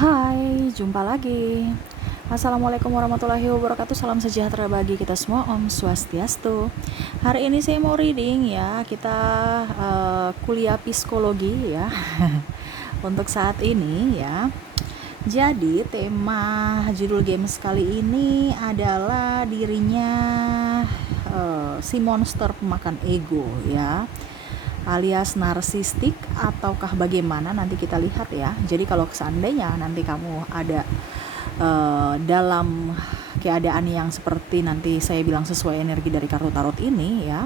Hai, jumpa lagi. Assalamualaikum warahmatullahi wabarakatuh. Salam sejahtera bagi kita semua. Om Swastiastu. Hari ini saya mau reading ya. Kita kuliah psikologi ya. Untuk saat ini ya. Jadi tema judul games kali ini adalah dirinya si monster pemakan ego ya, alias narsistik ataukah bagaimana, nanti kita lihat ya. Jadi kalau seandainya nanti kamu ada dalam keadaan yang seperti nanti saya bilang sesuai energi dari kartu tarot ini ya,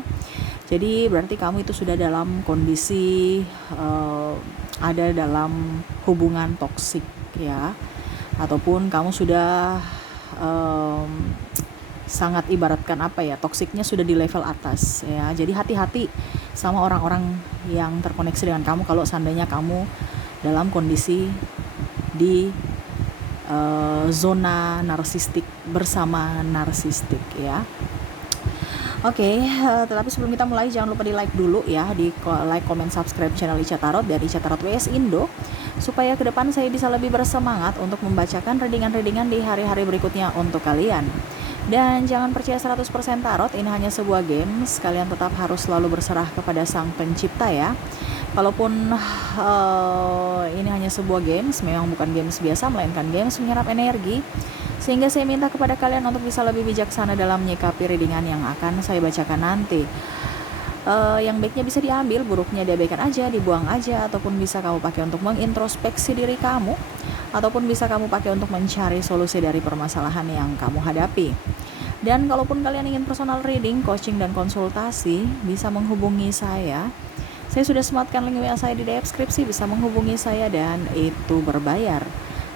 jadi berarti kamu itu sudah dalam kondisi ada dalam hubungan toksik ya, ataupun kamu sudah sangat ibaratkan apa ya, toksiknya sudah di level atas ya. Jadi hati-hati sama orang-orang yang terkoneksi dengan kamu kalau seandainya kamu dalam kondisi di zona narsistik bersama narsistik ya. Oke, tetapi sebelum kita mulai jangan lupa di like dulu ya, di like, comment, subscribe channel Ica Tarot dari Ica Tarot WS Indo, supaya ke depan saya bisa lebih bersemangat untuk membacakan readingan-readingan di hari-hari berikutnya untuk kalian. Dan jangan percaya 100% tarot, ini hanya sebuah games, kalian tetap harus selalu berserah kepada sang pencipta ya. Kalaupun ini hanya sebuah games, memang bukan games biasa, melainkan games menyerap energi, sehingga saya minta kepada kalian untuk bisa lebih bijaksana dalam menyikapi readingan yang akan saya bacakan nanti. Yang baiknya bisa diambil, buruknya diabaikan aja, dibuang aja, ataupun bisa kamu pakai untuk mengintrospeksi diri kamu, ataupun bisa kamu pakai untuk mencari solusi dari permasalahan yang kamu hadapi. Dan kalaupun kalian ingin personal reading, coaching, dan konsultasi, bisa menghubungi saya. Saya sudah sematkan link WA saya di deskripsi, bisa menghubungi saya dan itu berbayar.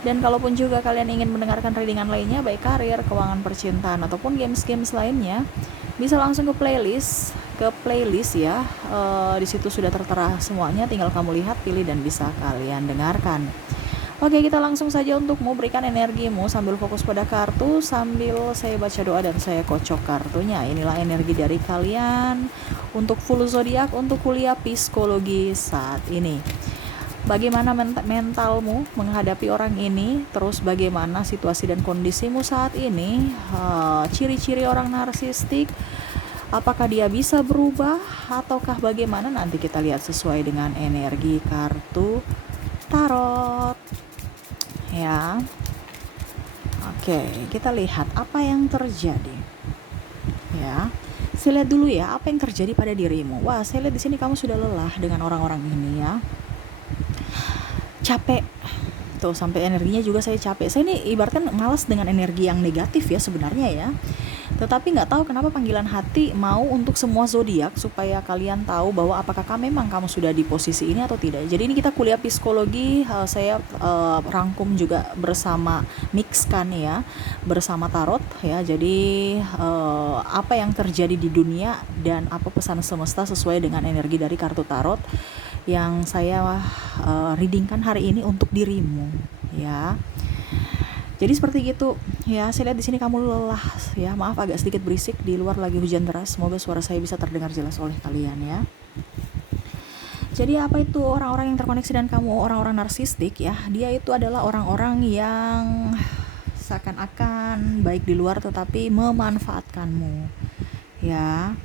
Dan kalaupun juga kalian ingin mendengarkan readingan lainnya, baik karir, keuangan, percintaan, ataupun games-games lainnya, bisa langsung ke playlist ya. Di situ sudah tertera semuanya, tinggal kamu lihat, pilih, dan bisa kalian dengarkan. Oke, kita langsung saja untuk memberikan energimu sambil fokus pada kartu, sambil saya baca doa dan saya kocok kartunya. Inilah energi dari kalian untuk full zodiak untuk kuliah psikologi saat ini. Bagaimana mentalmu menghadapi orang ini, terus bagaimana situasi dan kondisimu saat ini, ciri-ciri orang narsistik, apakah dia bisa berubah ataukah bagaimana, nanti kita lihat sesuai dengan energi kartu tarot ya. Oke, kita lihat apa yang terjadi ya. Saya lihat dulu ya apa yang terjadi pada dirimu. Wah, saya lihat di sini kamu sudah lelah dengan orang-orang ini ya, capek tuh, sampai energinya juga saya capek. Saya ini ibaratkan malas dengan energi yang negatif ya sebenarnya ya, tetapi nggak tahu kenapa panggilan hati mau untuk semua zodiak supaya kalian tahu bahwa apakah memang kamu sudah di posisi ini atau tidak. Jadi ini kita kuliah psikologi, saya rangkum juga bersama, mixkan ya, bersama tarot ya. Jadi apa yang terjadi di dunia dan apa pesan semesta sesuai dengan energi dari kartu tarot yang saya readingkan hari ini untuk dirimu ya. Jadi seperti gitu ya. Saya lihat di sini kamu lelah ya. Maaf agak sedikit berisik, di luar lagi hujan deras. Semoga suara saya bisa terdengar jelas oleh kalian ya. Jadi apa itu orang-orang yang terkoneksi dengan kamu, orang-orang narsistik ya. Dia itu adalah orang-orang yang seakan-akan baik di luar tetapi memanfaatkanmu ya,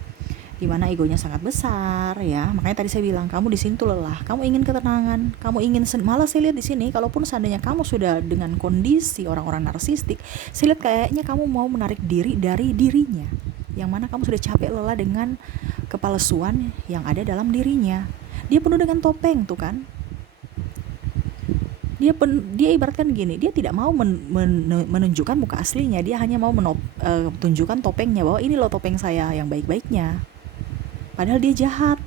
dimana egonya sangat besar ya. Makanya tadi saya bilang kamu di sini tuh lelah, kamu ingin ketenangan, kamu ingin malah saya lihat di sini, kalaupun seandainya kamu sudah dengan kondisi orang-orang narsistik, saya lihat kayaknya kamu mau menarik diri dari dirinya, yang mana kamu sudah capek lelah dengan kepalsuan yang ada dalam dirinya. Dia penuh dengan topeng tuh kan. Dia ibaratkan gini, dia tidak mau menunjukkan muka aslinya, dia hanya mau tunjukkan topengnya, bahwa ini loh topeng saya yang baik-baiknya. Padahal dia jahat.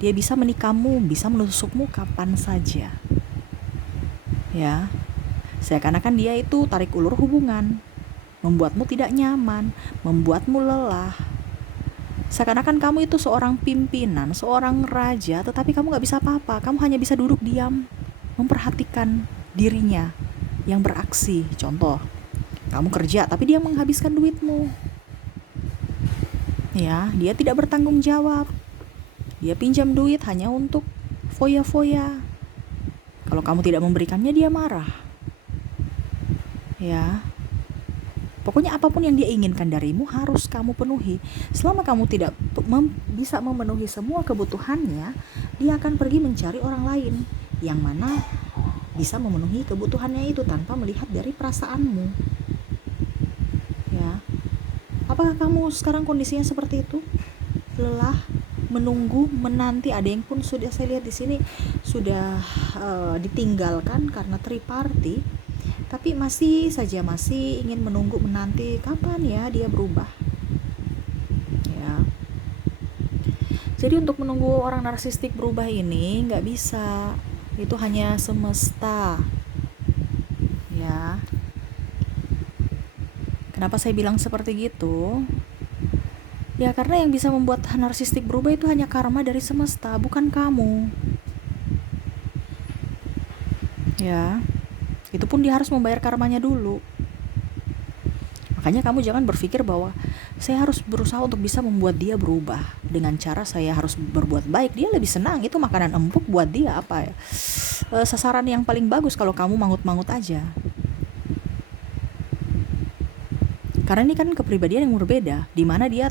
Dia bisa menikahmu, bisa menusukmu kapan saja ya. Seakan-akan dia itu tarik ulur hubungan, membuatmu tidak nyaman, membuatmu lelah. Seakan-akan kamu itu seorang pimpinan, seorang raja, tetapi kamu gak bisa apa-apa. Kamu hanya bisa duduk diam, memperhatikan dirinya yang beraksi. Contoh, kamu kerja tapi dia menghabiskan duitmu ya. Dia tidak bertanggung jawab, dia pinjam duit hanya untuk foya-foya. Kalau kamu tidak memberikannya, dia marah. ya. Pokoknya apapun yang dia inginkan darimu harus kamu penuhi. Selama kamu tidak bisa memenuhi semua kebutuhannya, dia akan pergi mencari orang lain yang mana bisa memenuhi kebutuhannya itu tanpa melihat dari perasaanmu. Ya. Apakah kamu sekarang kondisinya seperti itu? Lelah, menunggu, menanti. Ada yang pun sudah saya lihat di sini sudah ditinggalkan karena triparty, tapi masih ingin menunggu, menanti kapan ya dia berubah. Ya. Jadi untuk menunggu orang narsistik berubah ini nggak bisa. Itu hanya semesta. Ya. Kenapa saya bilang seperti gitu? Ya karena yang bisa membuat narsistik berubah itu hanya karma dari semesta, bukan kamu. Ya. Itu pun dia harus membayar karmanya dulu. Makanya kamu jangan berpikir bahwa saya harus berusaha untuk bisa membuat dia berubah dengan cara saya harus berbuat baik. Dia lebih senang, itu makanan empuk buat dia apa ya, sasaran yang paling bagus kalau kamu mangut-mangut aja. Karena ini kan kepribadian yang berbeda, di mana dia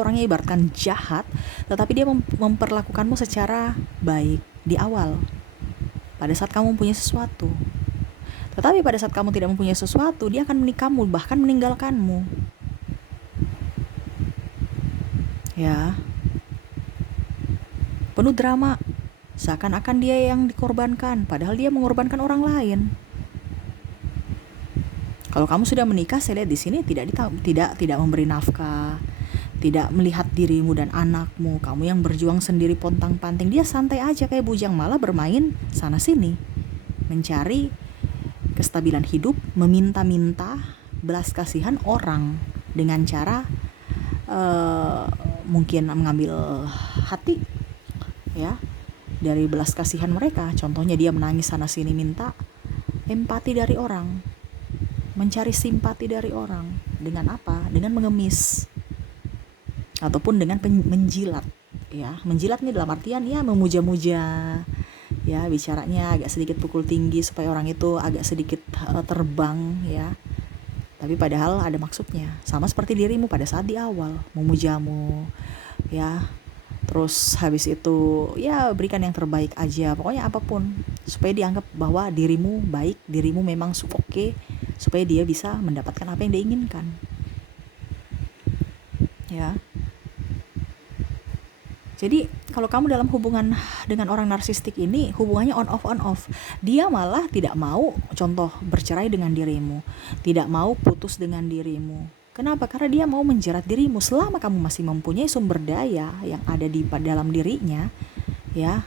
orangnya ibaratkan jahat, tetapi dia memperlakukanmu secara baik di awal pada saat kamu mempunyai sesuatu. Tetapi pada saat kamu tidak mempunyai sesuatu, dia akan menikahmu, bahkan meninggalkanmu. Ya. Penuh drama. Seakan-akan dia yang dikorbankan, padahal dia mengorbankan orang lain. Kalau kamu sudah menikah, saya lihat di sini tidak memberi nafkah, tidak melihat dirimu dan anakmu. Kamu yang berjuang sendiri pontang-panting, dia santai aja kayak bujang, malah bermain sana sini, mencari kestabilan hidup, meminta-minta belas kasihan orang dengan cara mungkin mengambil hati ya dari belas kasihan mereka. Contohnya dia menangis sana sini, minta empati dari orang, mencari simpati dari orang. Dengan apa? Dengan mengemis ataupun dengan menjilat. Ya, menjilat ini dalam artian ya memuja-muja, ya bicaranya agak sedikit pukul tinggi supaya orang itu agak sedikit terbang ya. Tapi padahal ada maksudnya. Sama seperti dirimu pada saat di awal, memujamu ya. Terus habis itu ya berikan yang terbaik aja, pokoknya apapun supaya dianggap bahwa dirimu baik, dirimu memang oke, supaya dia bisa mendapatkan apa yang dia inginkan. Ya. Jadi kalau kamu dalam hubungan dengan orang narsistik ini, hubungannya on off. Dia malah tidak mau, contoh, bercerai dengan dirimu, tidak mau putus dengan dirimu. Kenapa? Karena dia mau menjerat dirimu. Selama kamu masih mempunyai sumber daya yang ada di dalam dirinya, ya,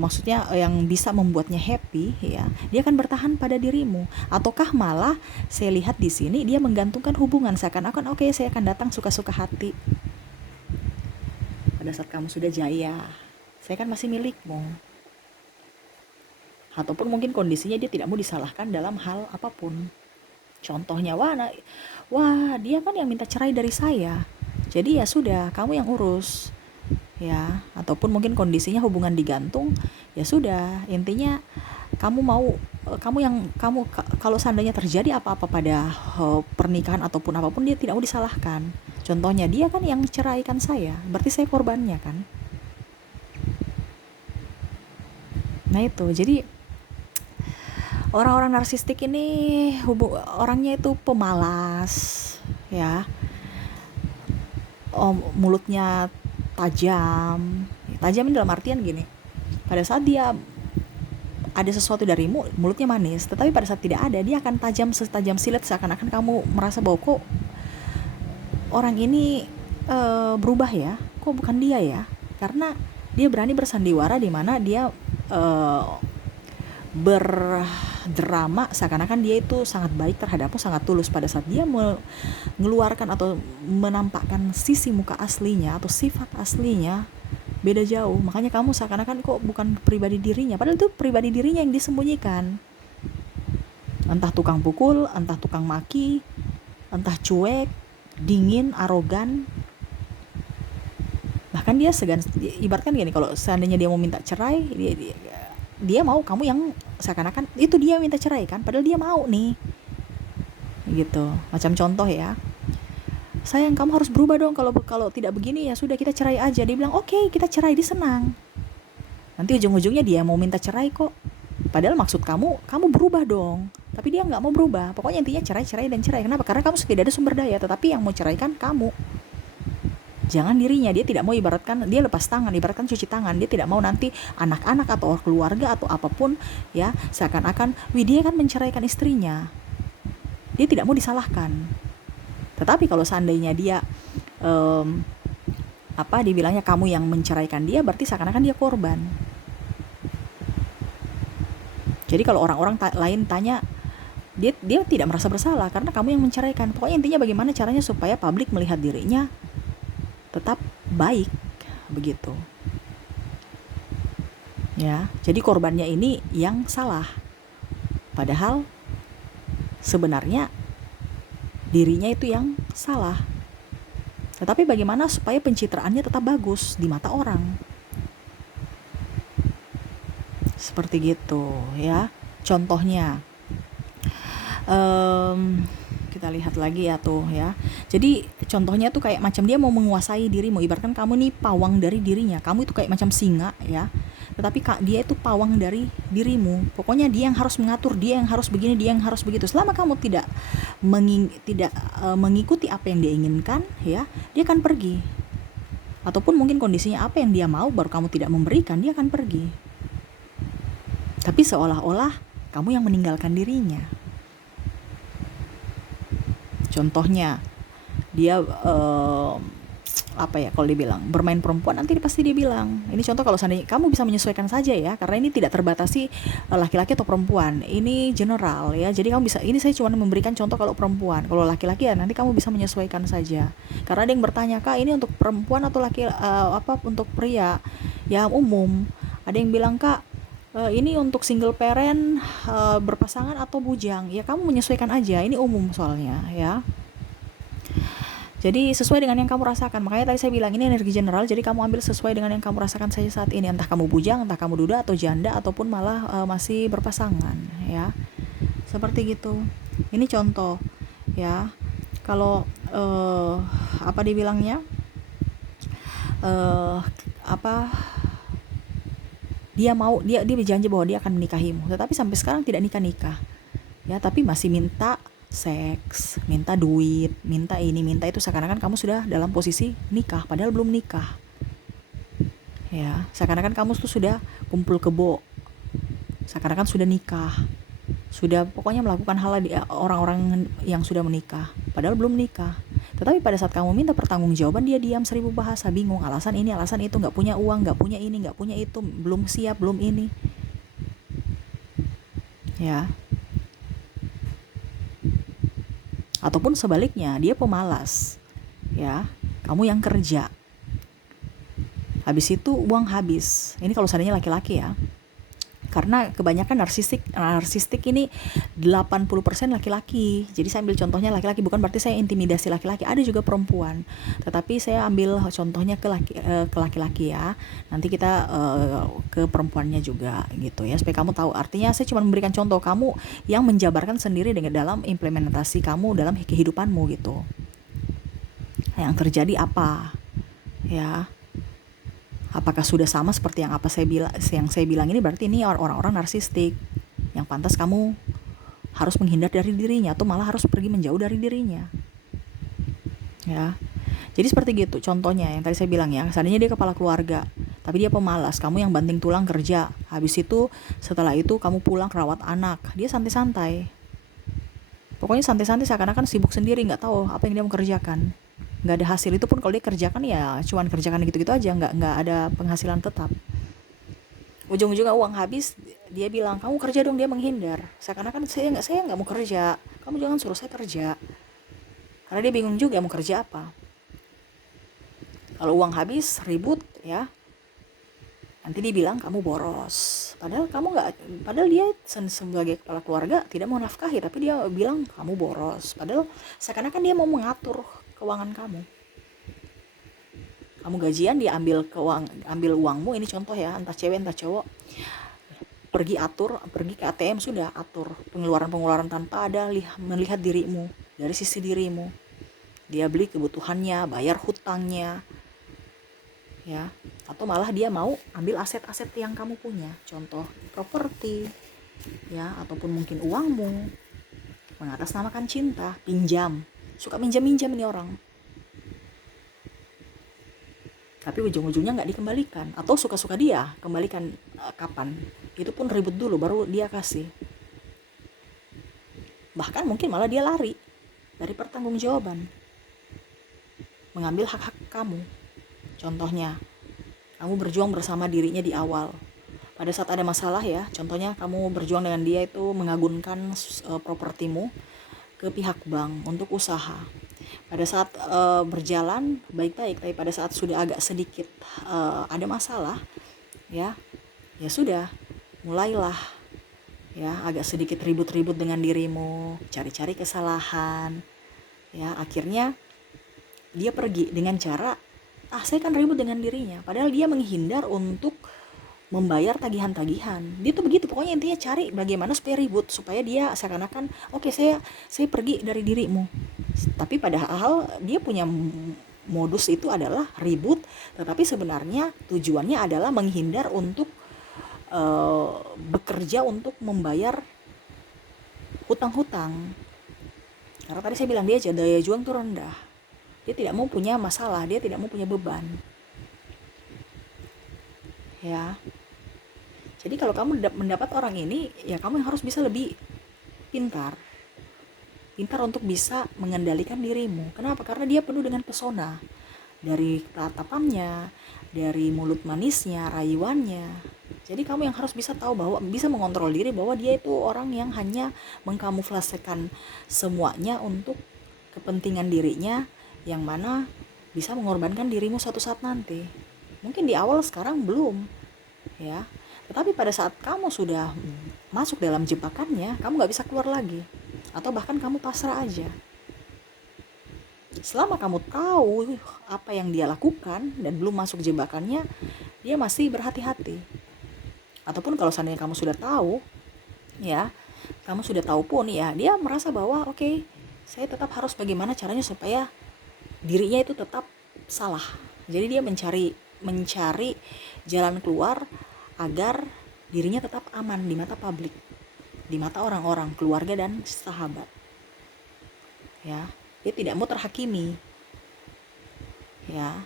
maksudnya yang bisa membuatnya happy, ya, dia akan bertahan pada dirimu. Ataukah malah saya lihat di sini dia menggantungkan hubungan, seakan-akan oke, saya akan datang suka-suka hati. Pada saat kamu sudah jaya, saya kan masih milikmu. Ataupun mungkin kondisinya dia tidak mau disalahkan dalam hal apapun. Contohnya, wah dia kan yang minta cerai dari saya, jadi ya sudah, kamu yang urus. Ya, ataupun mungkin kondisinya hubungan digantung, ya sudah, intinya kalau seandainya terjadi apa-apa pada pernikahan ataupun apapun, dia tidak mau disalahkan. Contohnya, dia kan yang ceraikan saya, berarti saya korbannya kan. Nah itu, jadi orang-orang narsistik ini orangnya itu pemalas, ya, mulutnya tajam ini dalam artian gini, pada saat dia ada sesuatu darimu, mulutnya manis, tetapi pada saat tidak ada, dia akan setajam silet, seakan-akan kamu merasa bahwa kok orang ini berubah ya, kok bukan dia ya, karena dia berani bersandiwara di mana dia berdrama seakan-akan dia itu sangat baik terhadapmu, sangat tulus. Pada saat dia mengeluarkan atau menampakkan sisi muka aslinya atau sifat aslinya, beda jauh. Makanya kamu seakan-akan kok bukan pribadi dirinya, padahal itu pribadi dirinya yang disembunyikan. Entah tukang pukul, entah tukang maki, entah cuek, dingin, arogan. Bahkan dia segan, ibaratkan gini, kalau seandainya dia mau minta cerai, dia mau kamu yang seakan-akan itu dia minta cerai kan, padahal dia mau nih. gitu. Macam contoh ya, sayang kamu harus berubah dong, kalau kalau tidak begini ya sudah kita cerai aja. Dia bilang oke, kita cerai, dia senang. Nanti ujung-ujungnya dia mau minta cerai kok. Padahal maksud kamu berubah dong. Tapi dia nggak mau berubah. Pokoknya intinya cerai, cerai, dan cerai. Kenapa? Karena kamu tidak ada sumber daya. Tetapi yang mau ceraikan kamu. Jangan dirinya. Dia tidak mau, ibaratkan dia lepas tangan, ibaratkan cuci tangan. Dia tidak mau nanti anak-anak atau keluarga atau apapun ya seakan-akan dia kan menceraikan istrinya. Dia tidak mau disalahkan. Tetapi kalau seandainya dia dibilangnya kamu yang menceraikan dia, berarti seakan-akan dia korban. Jadi kalau orang-orang lain tanya, dia tidak merasa bersalah karena kamu yang menceraikan. Pokoknya intinya bagaimana caranya supaya publik melihat dirinya tetap baik, begitu. Ya, jadi korbannya ini yang salah. Padahal sebenarnya dirinya itu yang salah. Tetapi bagaimana supaya pencitraannya tetap bagus di mata orang? Seperti gitu ya. Contohnya kita lihat lagi ya tuh ya. Jadi contohnya tuh kayak macam dia mau menguasai dirimu. Ibaratkan kamu nih pawang dari dirinya. Kamu itu kayak macam singa ya. Tetapi dia itu pawang dari dirimu. Pokoknya dia yang harus mengatur, dia yang harus begini, dia yang harus begitu. Selama kamu tidak mengikuti apa yang dia inginkan ya, dia akan pergi. Ataupun mungkin kondisinya apa yang dia mau baru kamu tidak memberikan, dia akan pergi. Tapi seolah-olah kamu yang meninggalkan dirinya. Contohnya dia kalau dibilang bermain perempuan, nanti pasti dia bilang, ini contoh kalau seandainya kamu bisa menyesuaikan saja ya, karena ini tidak terbatasi laki-laki atau perempuan, ini general ya. Jadi kamu bisa, ini saya cuma memberikan contoh kalau perempuan. Kalau laki-laki ya nanti kamu bisa menyesuaikan saja. Karena ada yang bertanya, Kak ini untuk perempuan atau untuk pria? Ya umum. Ada yang bilang, Kak ini untuk single parent, berpasangan atau bujang. Ya kamu menyesuaikan aja, ini umum soalnya ya. Jadi sesuai dengan yang kamu rasakan. Makanya tadi saya bilang ini energi general, jadi kamu ambil sesuai dengan yang kamu rasakan saja saat ini. Entah kamu bujang, entah kamu duda atau janda, ataupun malah masih berpasangan ya. Seperti gitu. Ini contoh ya. Kalau dibilangnya dia berjanji bahwa dia akan menikahimu, tetapi sampai sekarang tidak nikah ya, tapi masih minta seks, minta duit, minta ini, minta itu, seakan-akan kamu sudah dalam posisi nikah, padahal belum nikah ya. Seakan-akan kamu tuh sudah kumpul kebo, seakan-akan sudah nikah, sudah pokoknya melakukan hal orang-orang yang sudah menikah, padahal belum nikah. Tetapi pada saat kamu minta pertanggungjawaban, dia diam 1000 bahasa, bingung, alasan ini, alasan itu, nggak punya uang, nggak punya ini, nggak punya itu, belum siap, belum ini ya. Ataupun sebaliknya, dia pemalas ya, kamu yang kerja, habis itu uang habis. Ini kalau seandainya laki-laki ya, karena kebanyakan narsistik ini 80% laki-laki. Jadi saya ambil contohnya laki-laki, bukan berarti saya intimidasi laki-laki, ada juga perempuan. Tetapi saya ambil contohnya ke laki-laki ya. Nanti kita ke perempuannya juga gitu ya, supaya kamu tahu. Artinya saya cuma memberikan contoh, kamu yang menjabarkan sendiri dengan dalam implementasi kamu dalam kehidupanmu gitu. Yang terjadi apa ya? Apakah sudah sama seperti yang saya bilang ini? Berarti ini orang-orang narsistik yang pantas kamu harus menghindar dari dirinya, atau malah harus pergi menjauh dari dirinya ya. Jadi seperti gitu contohnya yang tadi saya bilang ya. Seandainya dia kepala keluarga tapi dia pemalas, kamu yang banting tulang kerja, habis itu setelah itu kamu pulang rawat anak, dia santai-santai, pokoknya santai-santai, seakan-akan sibuk sendiri, nggak tahu apa yang dia mau kerjakan, nggak ada hasil. Itu pun kalau dia kerjakan ya cuman kerjakan gitu-gitu aja, nggak ada penghasilan tetap. Ujung-ujungnya uang habis, dia bilang kamu kerja dong, dia menghindar, seakan-akan saya nggak mau kerja, kamu jangan suruh saya kerja, karena dia bingung juga mau kerja apa. Kalau uang habis ribut ya, nanti dia bilang kamu boros, padahal dia sebagai kepala keluarga tidak mau nafkahi, tapi dia bilang kamu boros, padahal seakan-akan dia mau mengatur keuangan kamu. Kamu gajian, dia ambil uangmu, ini contoh ya, entah cewek entah cowok, pergi ke ATM, sudah atur pengeluaran-pengeluaran tanpa ada melihat dirimu, dari sisi dirimu. Dia beli kebutuhannya, bayar hutangnya, ya. Atau malah dia mau ambil aset-aset yang kamu punya, contoh properti, ya, ataupun mungkin uangmu, mengatasnamakan cinta, pinjam. Suka minjam-minjam ini orang. Tapi ujung-ujungnya nggak dikembalikan, atau suka-suka dia kembalikan kapan, itu pun ribut dulu baru dia kasih. Bahkan mungkin malah dia lari dari pertanggungjawaban, mengambil hak-hak kamu. Contohnya, kamu berjuang bersama dirinya di awal, pada saat ada masalah ya, contohnya kamu berjuang dengan dia itu mengagunkan propertimu ke pihak bank untuk usaha. Pada saat berjalan baik-baik, tapi pada saat sudah agak sedikit ada masalah, ya sudah, mulailah ya agak sedikit ribut-ribut dengan dirimu, cari-cari kesalahan, ya akhirnya dia pergi dengan cara saya kan ribut dengan dirinya, padahal dia menghindar untuk membayar tagihan-tagihan. Dia tuh begitu, pokoknya intinya cari bagaimana supaya ribut, supaya dia seakan-akan oke, saya pergi dari dirimu. Tapi padahal dia punya modus itu adalah ribut, tetapi sebenarnya tujuannya adalah menghindar untuk bekerja untuk membayar hutang-hutang. Karena tadi saya bilang dia daya juang tuh rendah. Dia tidak mau punya masalah, dia tidak mau punya beban. Ya. Jadi kalau kamu mendapat orang ini, ya kamu yang harus bisa lebih pintar untuk bisa mengendalikan dirimu. Kenapa? Karena dia penuh dengan pesona, dari tatapannya, dari mulut manisnya, rayuannya. Jadi kamu yang harus bisa tahu bahwa bisa mengontrol diri, bahwa dia itu orang yang hanya mengkamuflasekan semuanya untuk kepentingan dirinya, yang mana bisa mengorbankan dirimu suatu saat nanti. Mungkin di awal sekarang belum, ya. Tetapi pada saat kamu sudah masuk dalam jebakannya, kamu gak bisa keluar lagi. Atau bahkan kamu pasrah aja. Selama kamu tahu apa yang dia lakukan dan belum masuk jebakannya, dia masih berhati-hati. Ataupun kalau seandainya kamu sudah tahu, ya, kamu sudah tahu pun, ya, dia merasa bahwa oke, saya tetap harus bagaimana caranya supaya dirinya itu tetap salah. Jadi dia mencari jalan keluar agar dirinya tetap aman di mata publik, di mata orang-orang, keluarga dan sahabat. Ya, dia tidak mau terhakimi. Ya.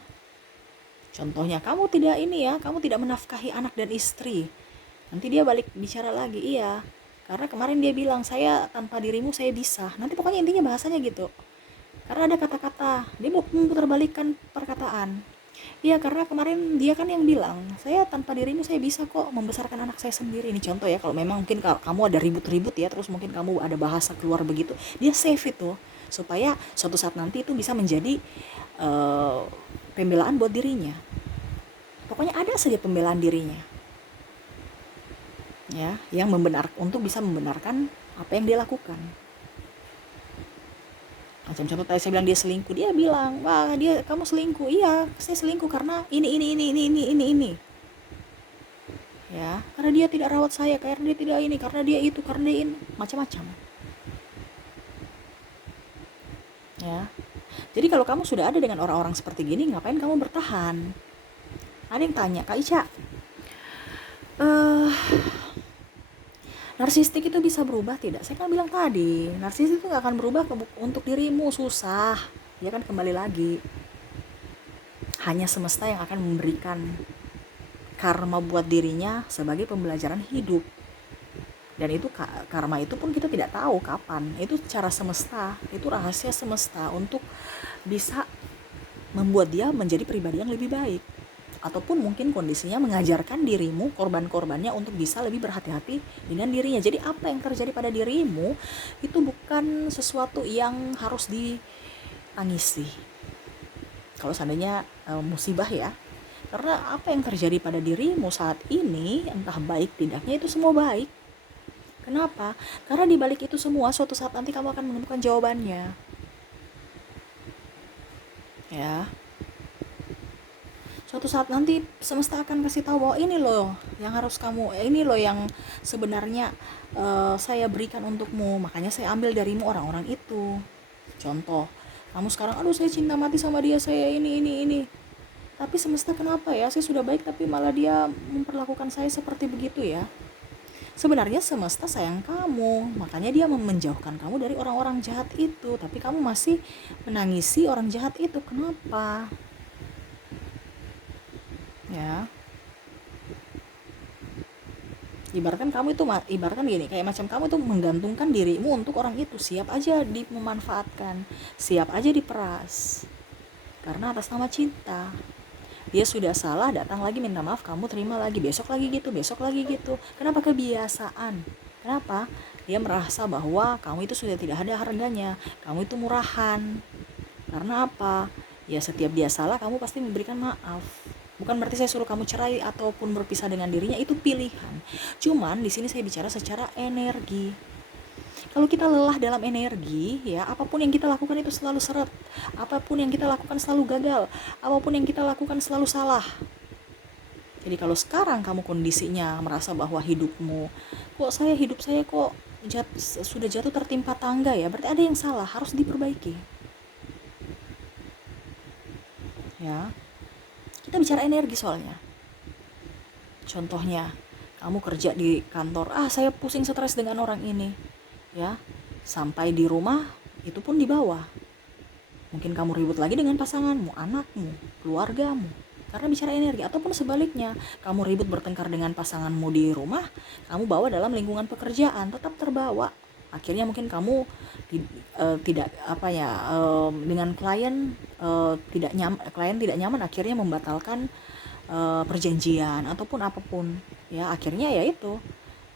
Contohnya kamu tidak menafkahi anak dan istri. Nanti dia balik bicara lagi, iya, karena kemarin dia bilang saya tanpa dirimu saya bisa. Nanti pokoknya intinya bahasanya gitu. Karena ada kata-kata, dia mau memutarbalikkan perkataan. Iya, karena kemarin dia kan yang bilang, saya tanpa dirimu saya bisa kok membesarkan anak saya sendiri. Ini contoh ya, kalau memang mungkin kamu ada ribut-ribut ya, terus mungkin kamu ada bahasa keluar begitu, dia save itu, supaya suatu saat nanti itu bisa menjadi pembelaan buat dirinya. Pokoknya ada saja pembelaan dirinya, ya, yang untuk bisa membenarkan apa yang dia lakukan. Macam contoh tadi saya bilang dia selingkuh, dia bilang, wah kamu selingkuh, iya saya selingkuh karena ini. Ya, karena dia tidak rawat saya, karena dia tidak ini, karena dia itu, karena dia ini, macam-macam. Ya, jadi kalau kamu sudah ada dengan orang-orang seperti gini, ngapain kamu bertahan? Ada yang tanya, Kak Ica, narsistik itu bisa berubah tidak? Saya kan bilang tadi, narsistik itu gak akan berubah untuk dirimu, susah. Dia kan kembali lagi. Hanya semesta yang akan memberikan karma buat dirinya sebagai pembelajaran hidup. Dan itu karma itu pun kita tidak tahu kapan. Itu cara semesta, itu rahasia semesta untuk bisa membuat dia menjadi pribadi yang lebih baik. Ataupun mungkin kondisinya mengajarkan dirimu, korban-korbannya, untuk bisa lebih berhati-hati dengan dirinya. Jadi apa yang terjadi pada dirimu itu bukan sesuatu yang harus ditangisi kalau seandainya musibah ya. Karena apa yang terjadi pada dirimu saat ini, entah baik tidaknya, itu semua baik. Kenapa? Karena di balik itu semua suatu saat nanti kamu akan menemukan jawabannya. Ya. Suatu saat nanti semesta akan kasih tahu bahwa ini loh yang harus kamu, ini loh yang sebenarnya saya berikan untukmu, makanya saya ambil darimu orang-orang itu. Contoh, kamu sekarang, aduh saya cinta mati sama dia, saya ini. Tapi semesta kenapa ya, saya sudah baik tapi malah dia memperlakukan saya seperti begitu ya. Sebenarnya semesta sayang kamu, makanya dia menjauhkan kamu dari orang-orang jahat itu. Tapi kamu masih menangisi orang jahat itu, kenapa? Ya, ibaratkan kamu itu, ibaratkan gini, kayak macam kamu itu menggantungkan dirimu untuk orang itu, siap aja dimanfaatkan, siap aja diperas, karena atas nama cinta. Dia sudah salah, datang lagi minta maaf, kamu terima lagi, besok lagi gitu, besok lagi gitu. Kenapa? Kebiasaan. Kenapa? Dia merasa bahwa kamu itu sudah tidak ada harganya, kamu itu murahan. Karena apa? Ya setiap dia salah kamu pasti memberikan maaf. Bukan berarti saya suruh kamu cerai ataupun berpisah dengan dirinya, itu pilihan. Cuman di sini saya bicara secara energi. Kalau kita lelah dalam energi, ya apapun yang kita lakukan itu selalu seret. Apapun yang kita lakukan selalu gagal. Apapun yang kita lakukan selalu salah. Jadi kalau sekarang kamu kondisinya merasa bahwa hidupmu, hidup saya kok sudah jatuh tertimpa tangga ya, berarti ada yang salah, harus diperbaiki. Ya. Kita bicara energi soalnya. Contohnya, kamu kerja di kantor, saya pusing stres dengan orang ini. Ya, sampai di rumah itu pun di bawah. Mungkin kamu ribut lagi dengan pasanganmu, anakmu, keluargamu. Karena bicara energi, ataupun sebaliknya, kamu ribut bertengkar dengan pasanganmu di rumah, kamu bawa dalam lingkungan pekerjaan, tetap terbawa. Akhirnya mungkin kamu tidak dengan klien klien tidak nyaman, akhirnya membatalkan perjanjian ataupun apapun ya, akhirnya ya itu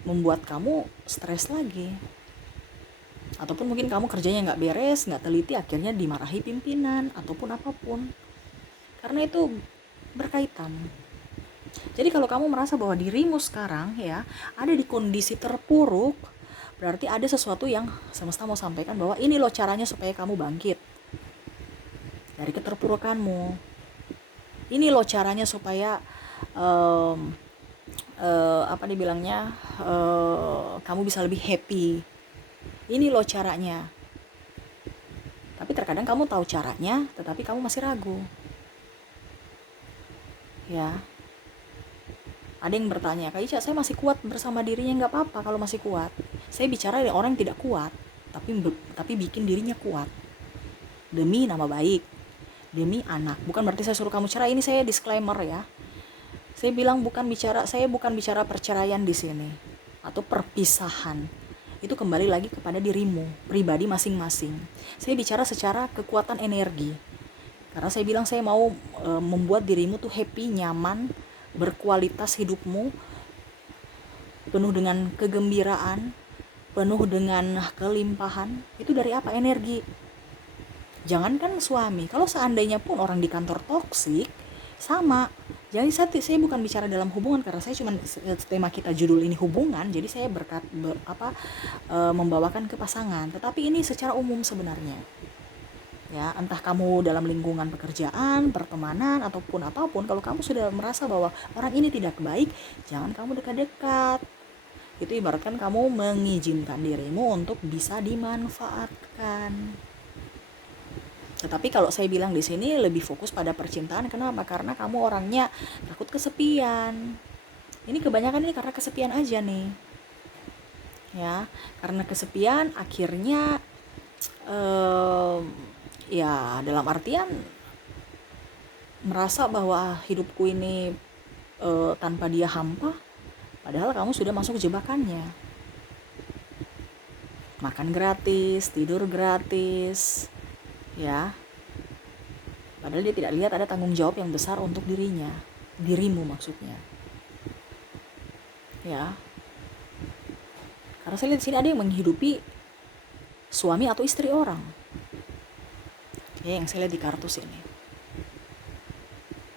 membuat kamu stres lagi. Ataupun mungkin kamu kerjanya nggak beres, nggak teliti, akhirnya dimarahi pimpinan ataupun apapun, karena itu berkaitan. Jadi kalau kamu merasa bahwa dirimu sekarang ya ada di kondisi terpuruk, berarti ada sesuatu yang semesta mau sampaikan bahwa ini loh caranya supaya kamu bangkit dari keterpurukanmu. Ini loh caranya supaya kamu bisa lebih happy. Ini loh caranya. Tapi terkadang kamu tahu caranya, tetapi kamu masih ragu. Ya. Ada yang bertanya, Kak Ica, saya masih kuat bersama dirinya. Nggak apa-apa kalau masih kuat. Saya bicara dengan orang yang tidak kuat, tapi bikin dirinya kuat. Demi nama baik, demi anak. Bukan berarti saya suruh kamu cerai. Ini saya disclaimer ya. Saya bukan bicara perceraian di sini atau perpisahan. Itu kembali lagi kepada dirimu, pribadi masing-masing. Saya bicara secara kekuatan energi. Karena saya bilang saya mau membuat dirimu tuh happy, nyaman, berkualitas hidupmu penuh dengan kegembiraan, penuh dengan kelimpahan. Itu dari apa? Energi. Jangankan suami, kalau seandainya pun orang di kantor toksik, sama. Jadi saya bukan bicara dalam hubungan, karena saya cuma tema kita judul ini hubungan, jadi saya membawakan ke pasangan. Tetapi ini secara umum sebenarnya. Ya, entah kamu dalam lingkungan pekerjaan, pertemanan, ataupun apapun, kalau kamu sudah merasa bahwa orang ini tidak baik, jangan kamu dekat-dekat. Itu ibaratkan kamu mengizinkan dirimu untuk bisa dimanfaatkan. Tetapi kalau saya bilang di sini lebih fokus pada percintaan, kenapa? Karena kamu orangnya takut kesepian. Ini kebanyakan ini karena kesepian aja nih. Ya, karena kesepian akhirnya ya dalam artian merasa bahwa hidupku ini tanpa dia hampa, padahal kamu sudah masuk jebakannya. Makan gratis, tidur gratis, ya. Padahal dia tidak lihat ada tanggung jawab yang besar untuk dirimu maksudnya. Ya. Karena saya lihat di sini ada yang menghidupi suami atau istri orang. Ya, yang saya lihat di kartu sini.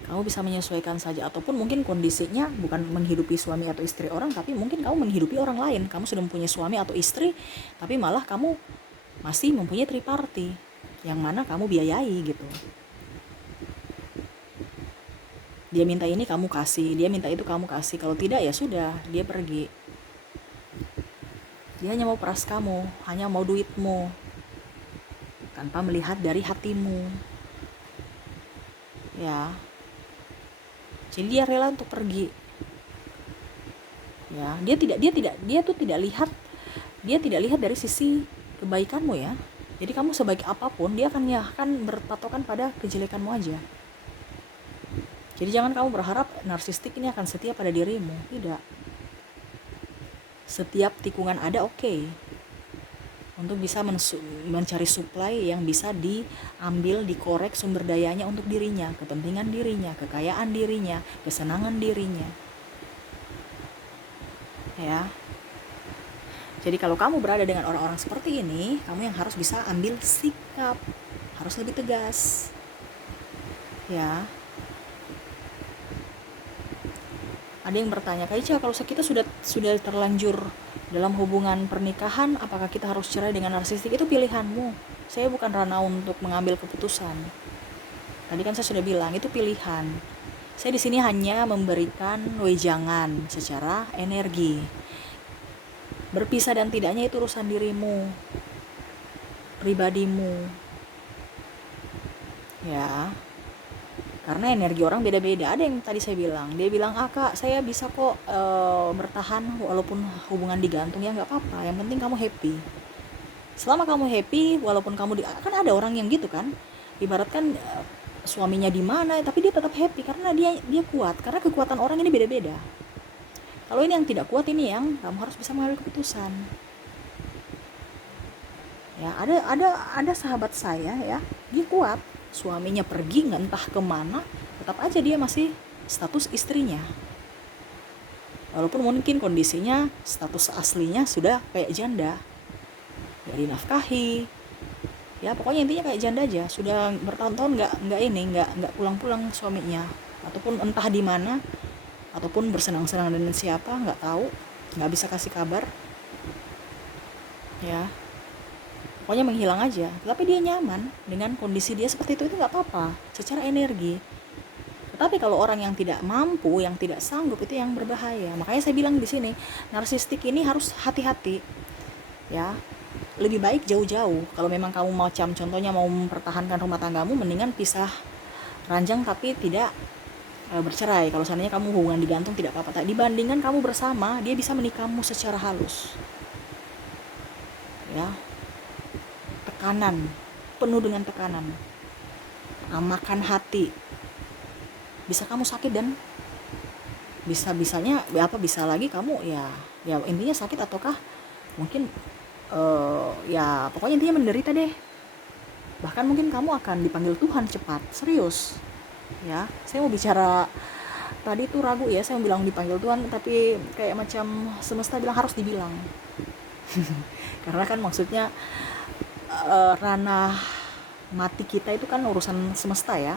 Kamu bisa menyesuaikan saja, ataupun mungkin kondisinya bukan menghidupi suami atau istri orang, tapi mungkin kamu menghidupi orang lain. Kamu sudah mempunyai suami atau istri, tapi malah kamu masih mempunyai triparty, yang mana kamu biayai gitu. Dia minta ini kamu kasih, dia minta itu kamu kasih. Kalau tidak ya sudah, dia pergi. Dia hanya mau peras kamu, hanya mau duitmu, tanpa melihat dari hatimu. Ya. Jadi dia rela untuk pergi. Ya, dia tuh tidak lihat dari sisi kebaikanmu ya. Jadi kamu sebaik apapun, dia akan berpatokan pada kejelekanmu aja. Jadi jangan kamu berharap narsistik ini akan setia pada dirimu. Tidak. Setiap tikungan ada oke. Untuk bisa mencari supply yang bisa diambil, dikorek sumber dayanya untuk dirinya, kepentingan dirinya, kekayaan dirinya, kesenangan dirinya. Ya. Jadi kalau kamu berada dengan orang-orang seperti ini, kamu yang harus bisa ambil sikap, harus lebih tegas. Ya. Ada yang bertanya, Kak Ica, kalau kita sudah terlanjur dalam hubungan pernikahan, apakah kita harus cerai dengan narsistik? Itu pilihanmu. Saya bukan ranah untuk mengambil keputusan. Tadi kan saya sudah bilang, itu pilihan. Saya di sini hanya memberikan wejangan secara energi. Berpisah dan tidaknya itu urusan dirimu, pribadimu. Ya. Karena energi orang beda-beda. Ada yang tadi saya bilang, dia bilang, Kak, saya bisa kok bertahan walaupun hubungan digantung. Ya nggak apa-apa, yang penting kamu happy. Selama kamu happy, walaupun kamu kan ada orang yang gitu kan, ibaratkan suaminya di mana, tapi dia tetap happy karena dia kuat. Karena kekuatan orang ini beda-beda. Kalau ini yang tidak kuat, ini yang kamu harus bisa mengambil keputusan. Ya, ada sahabat saya ya, dia kuat. Suaminya pergi nggak entah kemana, tetap aja dia masih status istrinya. Walaupun mungkin kondisinya, status aslinya sudah kayak janda, nggak dinafkahi. Ya pokoknya intinya kayak janda aja. Sudah bertahun-tahun nggak pulang-pulang suaminya, ataupun entah di mana, ataupun bersenang-senang dengan siapa nggak tahu, nggak bisa kasih kabar. Ya. Pokoknya menghilang aja, tapi dia nyaman dengan kondisi dia seperti itu nggak apa-apa secara energi. Tetapi kalau orang yang tidak mampu, yang tidak sanggup, itu yang berbahaya. Makanya saya bilang di sini, narsistik ini harus hati-hati. Ya, lebih baik jauh-jauh. Kalau memang kamu contohnya mau mempertahankan rumah tanggamu, mendingan pisah ranjang tapi tidak bercerai. Kalau seandainya kamu hubungan digantung tidak apa-apa. Dibandingkan kamu bersama, dia bisa menikahmu secara halus. Ya. Tekanan, penuh dengan tekanan, makan hati, bisa kamu sakit dan bisa lagi kamu ya intinya sakit ataukah mungkin ya pokoknya intinya menderita deh. Bahkan mungkin kamu akan dipanggil Tuhan cepat, serius. Ya, saya mau bicara tadi tuh ragu ya, saya mau bilang dipanggil Tuhan, tapi kayak macam semesta bilang harus dibilang. Karena kan maksudnya ranah mati kita itu kan urusan semesta ya.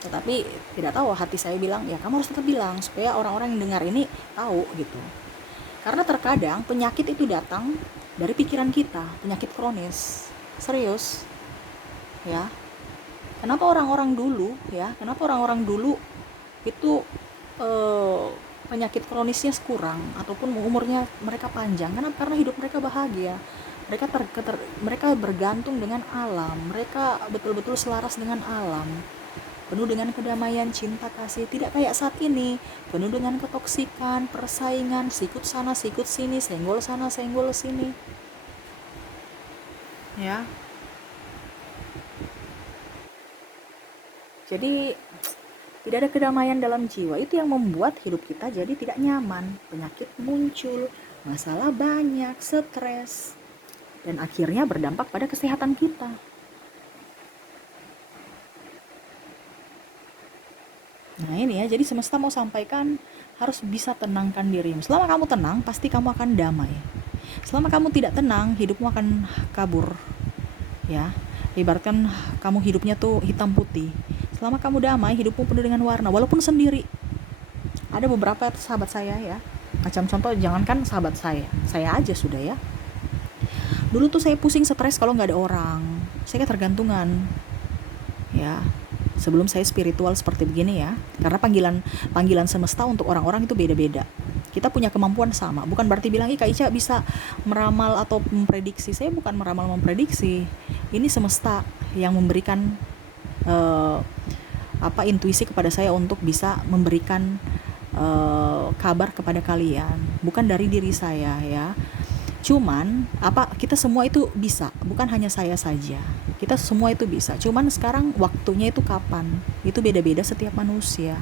Tetapi tidak tahu, hati saya bilang ya kamu harus tetap bilang supaya orang-orang yang dengar ini tahu gitu. Karena terkadang penyakit itu datang dari pikiran kita, penyakit kronis. Serius. Ya. Kenapa orang-orang dulu itu penyakit kronisnya kurang ataupun umurnya mereka panjang? Karena hidup mereka bahagia. Mereka bergantung dengan alam, mereka betul-betul selaras dengan alam, penuh dengan kedamaian, cinta kasih. Tidak kayak saat ini, penuh dengan ketoksikan, persaingan, sikut sana sikut sini, senggol sana senggol sini. Ya. Jadi tidak ada kedamaian dalam jiwa. Itu yang membuat hidup kita jadi tidak nyaman, penyakit muncul, masalah banyak, stres, dan akhirnya berdampak pada kesehatan kita. Nah ini ya, jadi semesta mau sampaikan harus bisa tenangkan dirimu. Selama kamu tenang, pasti kamu akan damai. Selama kamu tidak tenang, hidupmu akan kabur. Ya, ibaratkan kamu hidupnya tuh hitam putih. Selama kamu damai, hidupmu penuh dengan warna, walaupun sendiri. Ada beberapa sahabat saya ya, macam contoh, jangankan sahabat saya aja sudah ya. Dulu tuh saya pusing stres kalau nggak ada orang, saya ketergantungan. Ya, sebelum saya spiritual seperti begini ya. Karena panggilan semesta untuk orang-orang itu beda-beda. Kita punya kemampuan sama, bukan berarti bilang Kak Ica bisa meramal atau memprediksi. Saya bukan meramal memprediksi. Ini semesta yang memberikan eh, intuisi kepada saya untuk bisa memberikan kabar kepada kalian, bukan dari diri saya ya. Cuman kita semua itu bisa, bukan hanya saya saja. Kita semua itu bisa. Cuman sekarang waktunya itu kapan? Itu beda-beda setiap manusia.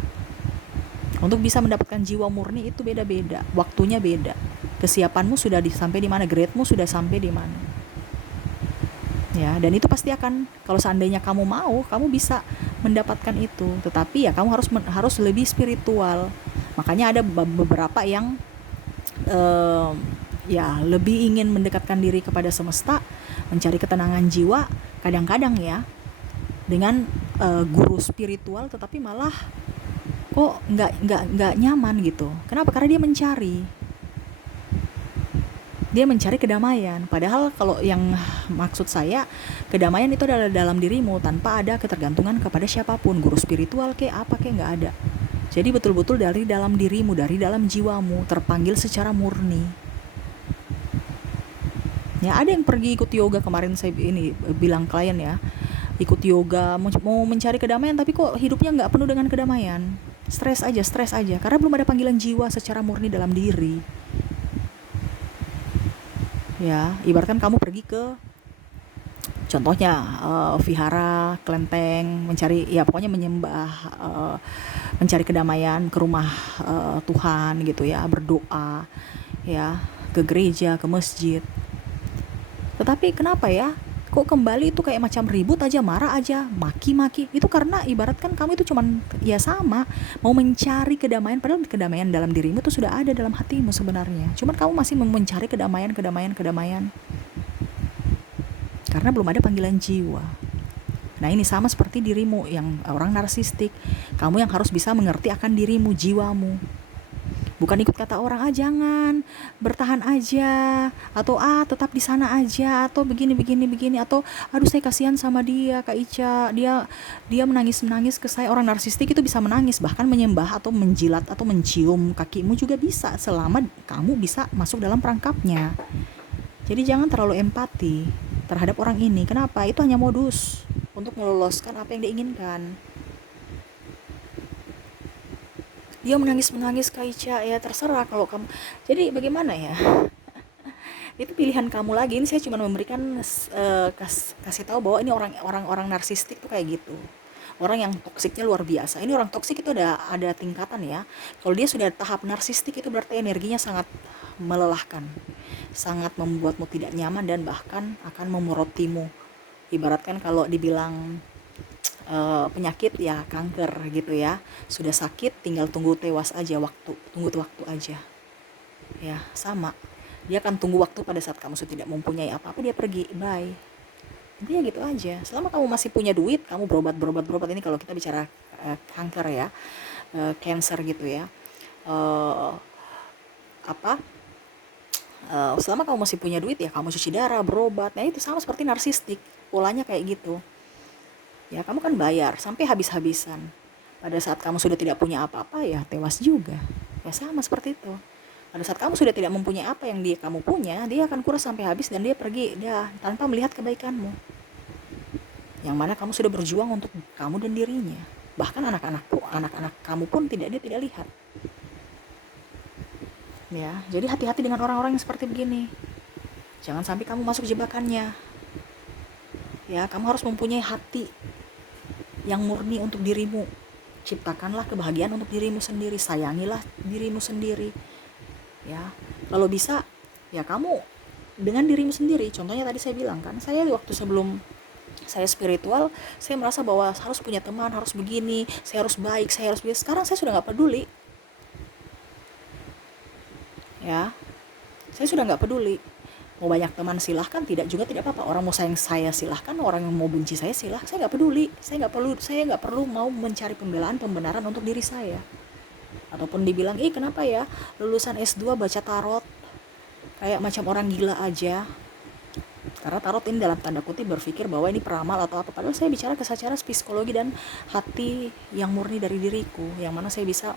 Untuk bisa mendapatkan jiwa murni itu beda-beda, waktunya beda. Kesiapanmu sudah sampai di mana, grade-mu sudah sampai di mana. Ya, dan itu pasti akan, kalau seandainya kamu mau, kamu bisa mendapatkan itu. Tetapi ya kamu harus lebih spiritual. Makanya ada beberapa yang ya lebih ingin mendekatkan diri kepada semesta, mencari ketenangan jiwa, kadang-kadang ya dengan guru spiritual, tetapi malah kok nggak nyaman gitu. Kenapa? Karena dia mencari kedamaian. Padahal kalau yang maksud saya, kedamaian itu adalah dalam dirimu tanpa ada ketergantungan kepada siapapun, guru spiritual kayak apa kayak, nggak ada. Jadi betul-betul dari dalam dirimu, dari dalam jiwamu, terpanggil secara murni. Ya, ada yang pergi ikut yoga kemarin, saya ini bilang klien ya, ikut yoga mau mencari kedamaian, tapi kok hidupnya nggak penuh dengan kedamaian. Stres aja, karena belum ada panggilan jiwa secara murni dalam diri. Ya, ibaratkan kamu pergi ke, contohnya vihara, kelenteng, mencari, ya pokoknya menyembah, mencari kedamaian ke rumah Tuhan gitu ya, berdoa ya, ke gereja, ke masjid. Tetapi kenapa ya, kok kembali itu kayak macam ribut aja, marah aja, maki-maki. Itu karena ibaratkan kamu itu cuman ya sama mau mencari kedamaian, padahal kedamaian dalam dirimu itu sudah ada dalam hatimu sebenarnya. Cuman kamu masih mencari kedamaian karena belum ada panggilan jiwa. Nah, ini sama seperti dirimu yang orang narsistik. Kamu yang harus bisa mengerti akan dirimu, jiwamu. Bukan ikut kata orang, jangan, bertahan aja, atau tetap di sana aja, atau begini, atau aduh saya kasihan sama dia, Kak Ica, dia menangis ke saya. Orang narsistik itu bisa menangis, bahkan menyembah atau menjilat atau mencium kakimu juga bisa, selama kamu bisa masuk dalam perangkapnya. Jadi jangan terlalu empati terhadap orang ini. Kenapa? Itu hanya modus untuk meloloskan apa yang diinginkan. Dia menangis Kak Ica, ya terserah kalau kamu. Jadi bagaimana ya? Itu pilihan kamu lagi. Ini saya cuma memberikan kasih tahu bahwa ini orang narsistik tuh kayak gitu. Orang yang toksiknya luar biasa. Ini orang toksik itu ada tingkatan ya. Kalau dia sudah tahap narsistik itu berarti energinya sangat melelahkan, sangat membuatmu tidak nyaman dan bahkan akan memorotimu. Ibaratkan kalau dibilang penyakit ya kanker gitu ya, sudah sakit tinggal tunggu tewas aja, tunggu waktu aja ya. Sama, dia akan tunggu waktu, pada saat kamu sudah tidak mempunyai apa-apa dia pergi, bye. Dia gitu aja. Selama kamu masih punya duit, kamu berobat ini kalau kita bicara kanker ya, cancer gitu ya, selama kamu masih punya duit ya kamu cuci darah, berobat. Nah itu sama seperti narsistik, polanya kayak gitu ya. Kamu kan bayar sampai habis-habisan, pada saat kamu sudah tidak punya apa-apa ya tewas juga ya. Sama seperti itu, pada saat kamu sudah tidak mempunyai apa yang kamu punya, dia akan kuras sampai habis dan dia pergi tanpa melihat kebaikanmu, yang mana kamu sudah berjuang untuk kamu dan dirinya. Bahkan anak-anak kamu pun dia tidak lihat ya. Jadi hati-hati dengan orang-orang yang seperti begini, jangan sampai kamu masuk jebakannya ya. Kamu harus mempunyai hati yang murni untuk dirimu. Ciptakanlah kebahagiaan untuk dirimu sendiri, sayangilah dirimu sendiri ya. Kalau bisa ya kamu dengan dirimu sendiri. Contohnya tadi saya bilang kan, saya waktu sebelum saya spiritual, saya merasa bahwa harus punya teman, harus begini, saya harus baik, saya harus begini. Sekarang saya sudah gak peduli ya. Saya sudah gak peduli, mau banyak teman silahkan, tidak apa-apa. Orang mau sayang saya silahkan, orang yang mau benci saya silahkan. Saya nggak peduli. Saya nggak perlu mau mencari pembenaran untuk diri saya. Ataupun dibilang, kenapa ya lulusan S2 baca tarot kayak macam orang gila aja. Karena tarot ini dalam tanda kutip berpikir bahwa ini peramal atau apa, padahal saya bicara secara psikologi dan hati yang murni dari diriku, yang mana saya bisa,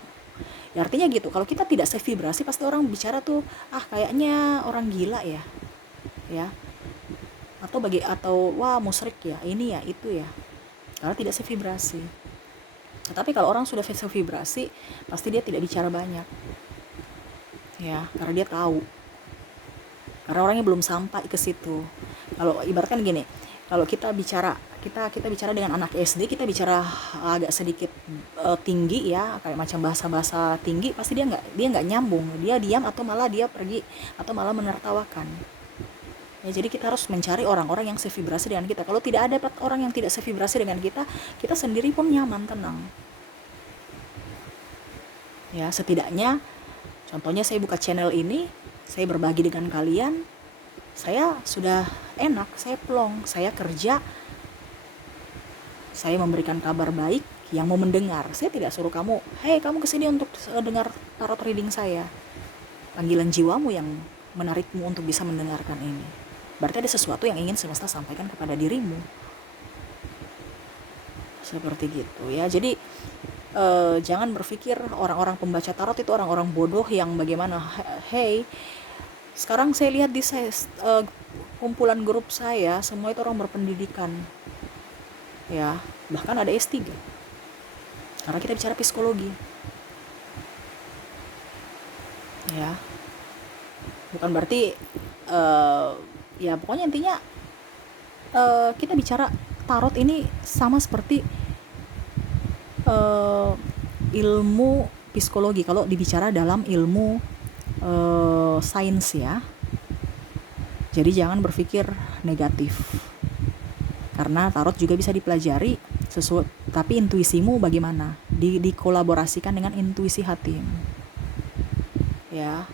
ya artinya gitu, kalau kita tidak sevibrasi pasti orang bicara tuh, kayaknya orang gila ya, ya, atau wah musyrik ya, ini ya, itu ya, karena tidak sevibrasi. Tetapi kalau orang sudah sevibrasi, pasti dia tidak bicara banyak, ya, karena dia tahu, karena orangnya belum sampai ke situ. Kalau ibaratkan gini, kalau kita bicara dengan anak SD, kita bicara agak sedikit tinggi ya, kayak macam bahasa-bahasa tinggi, pasti dia nggak nyambung, dia diam atau malah dia pergi atau malah menertawakan. Ya, jadi kita harus mencari orang-orang yang sevibrasi dengan kita. Kalau tidak ada orang yang tidak sevibrasi dengan kita, kita sendiri pun nyaman, tenang. Ya, setidaknya contohnya saya buka channel ini, saya berbagi dengan kalian, saya sudah enak, saya plong, saya kerja, saya memberikan kabar baik yang mau mendengar. Saya tidak suruh kamu, hey kamu kesini untuk dengar tarot reading saya. Panggilan jiwamu yang menarikmu untuk bisa mendengarkan ini. Berarti ada sesuatu yang ingin semesta sampaikan kepada dirimu. Seperti gitu ya. Jadi jangan berpikir orang-orang pembaca tarot itu orang-orang bodoh yang bagaimana. Hey, sekarang saya lihat di kumpulan grup saya, semua itu orang berpendidikan, ya, bahkan ada S3, karena kita bicara psikologi, ya, bukan berarti ya pokoknya intinya kita bicara tarot ini sama seperti ilmu psikologi kalau dibicara dalam ilmu sains ya. Jadi jangan berpikir negatif, karena tarot juga bisa dipelajari tapi intuisimu bagaimana, dikolaborasikan dengan intuisi hatimu ya,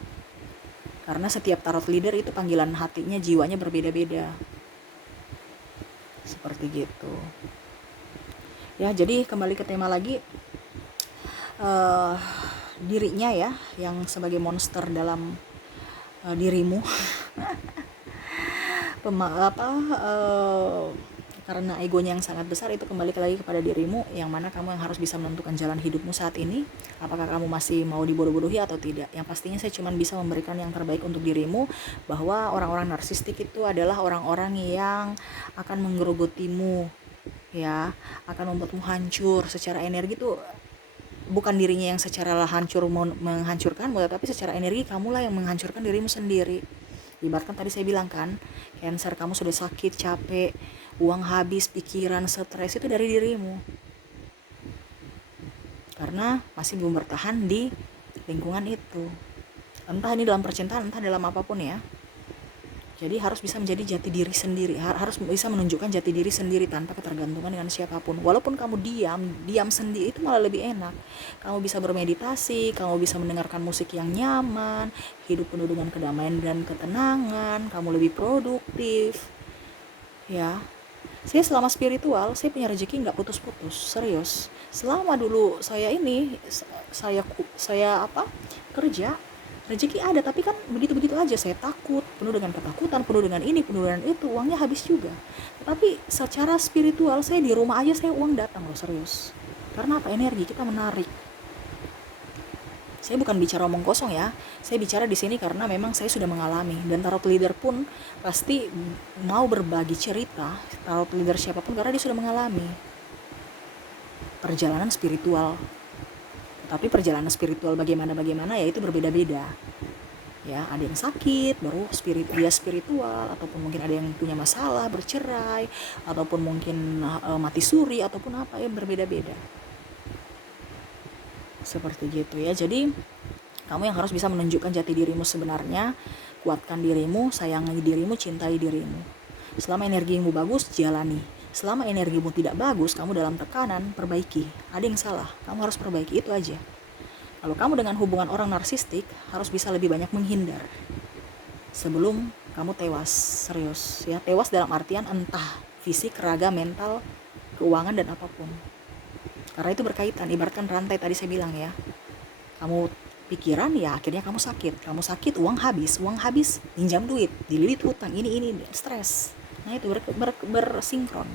karena setiap tarot leader itu panggilan hatinya, jiwanya berbeda-beda, seperti gitu ya. Jadi kembali ke tema lagi, dirinya ya yang sebagai monster dalam dirimu. Karena egonya yang sangat besar, itu kembali lagi kepada dirimu, yang mana kamu yang harus bisa menentukan jalan hidupmu saat ini. Apakah kamu masih mau dibodoh-bodohi atau tidak? Yang pastinya saya cuma bisa memberikan yang terbaik untuk dirimu, bahwa orang-orang narsistik itu adalah orang-orang yang akan menggerogotimu ya, akan membuatmu hancur secara energi. Tuh bukan dirinya yang secara hancur menghancurkanmu, tetapi secara energi kamulah yang menghancurkan dirimu sendiri. Ibaratkan tadi saya bilang kan, cancer, kamu sudah sakit, capek, uang habis, pikiran, stres, itu dari dirimu, karena masih belum bertahan di lingkungan itu, entah ini dalam percintaan, entah dalam apapun ya. Jadi harus bisa menjadi jati diri sendiri, harus bisa menunjukkan jati diri sendiri tanpa ketergantungan dengan siapapun. Walaupun kamu diam sendiri, itu malah lebih enak. Kamu bisa bermeditasi, kamu bisa mendengarkan musik yang nyaman, hidup penuh dengan kedamaian dan ketenangan, kamu lebih produktif ya. Saya selama spiritual, saya punya rezeki nggak putus-putus, serius. Selama dulu saya kerja, rezeki ada, tapi kan begitu-begitu aja. Saya takut, penuh dengan ketakutan, penuh dengan ini, penuh dengan itu, uangnya habis juga. Tapi secara spiritual, saya di rumah aja saya uang datang loh, serius. Karena apa? Energi kita menarik. Saya bukan bicara omong kosong ya, saya bicara di sini karena memang saya sudah mengalami, dan tarot leader pun pasti mau berbagi cerita, tarot leader siapapun, karena dia sudah mengalami perjalanan spiritual. Tapi perjalanan spiritual bagaimana ya itu berbeda-beda ya. Ada yang sakit baru dia spiritual, ataupun mungkin ada yang punya masalah, bercerai, ataupun mungkin mati suri, ataupun apa ya, berbeda-beda, seperti gitu ya. Jadi kamu yang harus bisa menunjukkan jati dirimu sebenarnya, kuatkan dirimu, sayangi dirimu, cintai dirimu. Selama energimu bagus, jalani. Selama energimu tidak bagus, kamu dalam tekanan, perbaiki. Ada yang salah, kamu harus perbaiki, itu aja. Kalau kamu dengan hubungan orang narsistik, harus bisa lebih banyak menghindar sebelum kamu tewas, serius ya. Tewas dalam artian entah fisik, raga, mental, keuangan, dan apapun. Karena itu berkaitan, ibaratkan rantai tadi saya bilang ya. Kamu pikiran, ya akhirnya kamu sakit, uang habis, pinjam duit, dililit hutang, ini stres. Nah itu bersinkron.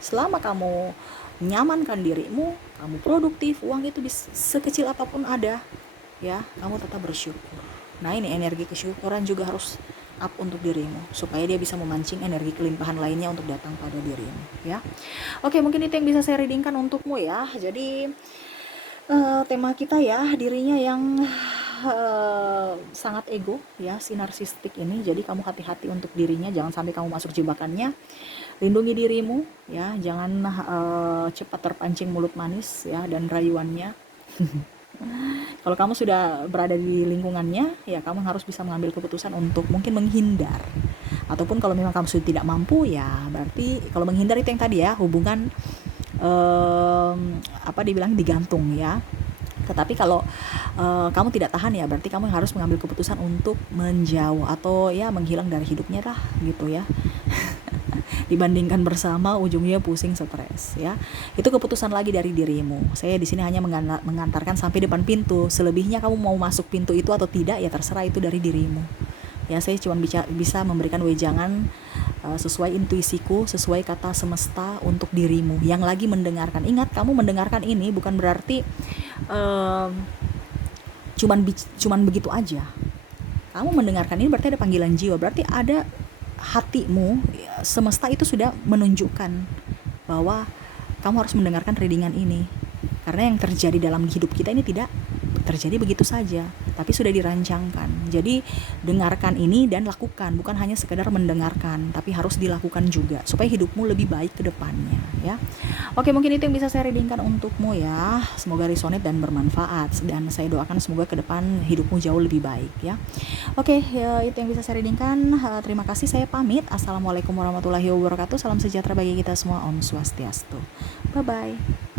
Selama kamu nyamankan dirimu, kamu produktif, uang itu sekecil apapun ada, ya kamu tetap bersyukur. Nah ini energi kesyukuran juga harus up untuk dirimu, supaya dia bisa memancing energi kelimpahan lainnya untuk datang pada dirimu, ya. Oke, mungkin itu yang bisa saya readingkan untukmu ya. Jadi tema kita ya, dirinya yang sangat ego ya, si narsistik ini. Jadi kamu hati-hati untuk dirinya, jangan sampai kamu masuk jebakannya. Lindungi dirimu ya, jangan cepat terpancing mulut manis ya dan rayuannya. Kalau kamu sudah berada di lingkungannya, ya kamu harus bisa mengambil keputusan untuk mungkin menghindar. Ataupun kalau memang kamu sudah tidak mampu, ya berarti kalau menghindar itu yang tadi ya, hubungan apa dibilang digantung ya. Tetapi kalau kamu tidak tahan, ya berarti kamu harus mengambil keputusan untuk menjauh atau ya menghilang dari hidupnya lah gitu ya. Dibandingkan bersama, ujungnya pusing, stres ya. Itu keputusan lagi dari dirimu. Saya di sini hanya mengantarkan sampai depan pintu. Selebihnya kamu mau masuk pintu itu atau tidak, ya terserah, itu dari dirimu. Ya saya cuma bisa memberikan wejangan sesuai intuisiku, sesuai kata semesta untuk dirimu yang lagi mendengarkan. Ingat, kamu mendengarkan ini bukan berarti cuman begitu aja. Kamu mendengarkan ini berarti ada panggilan jiwa, berarti ada hatimu, semesta itu sudah menunjukkan bahwa kamu harus mendengarkan readingan ini. Karena yang terjadi dalam hidup kita ini tidak terjadi begitu saja, tapi sudah dirancangkan. Jadi dengarkan ini dan lakukan, bukan hanya sekedar mendengarkan, tapi harus dilakukan juga supaya hidupmu lebih baik ke depannya ya. Oke, mungkin itu yang bisa saya readingkan untukmu ya. Semoga resonate dan bermanfaat, dan saya doakan semoga ke depan hidupmu jauh lebih baik ya. Oke, ya, itu yang bisa saya readingkan. Terima kasih, saya pamit. Assalamualaikum warahmatullahi wabarakatuh. Salam sejahtera bagi kita semua. Om Swastiastu. Bye bye.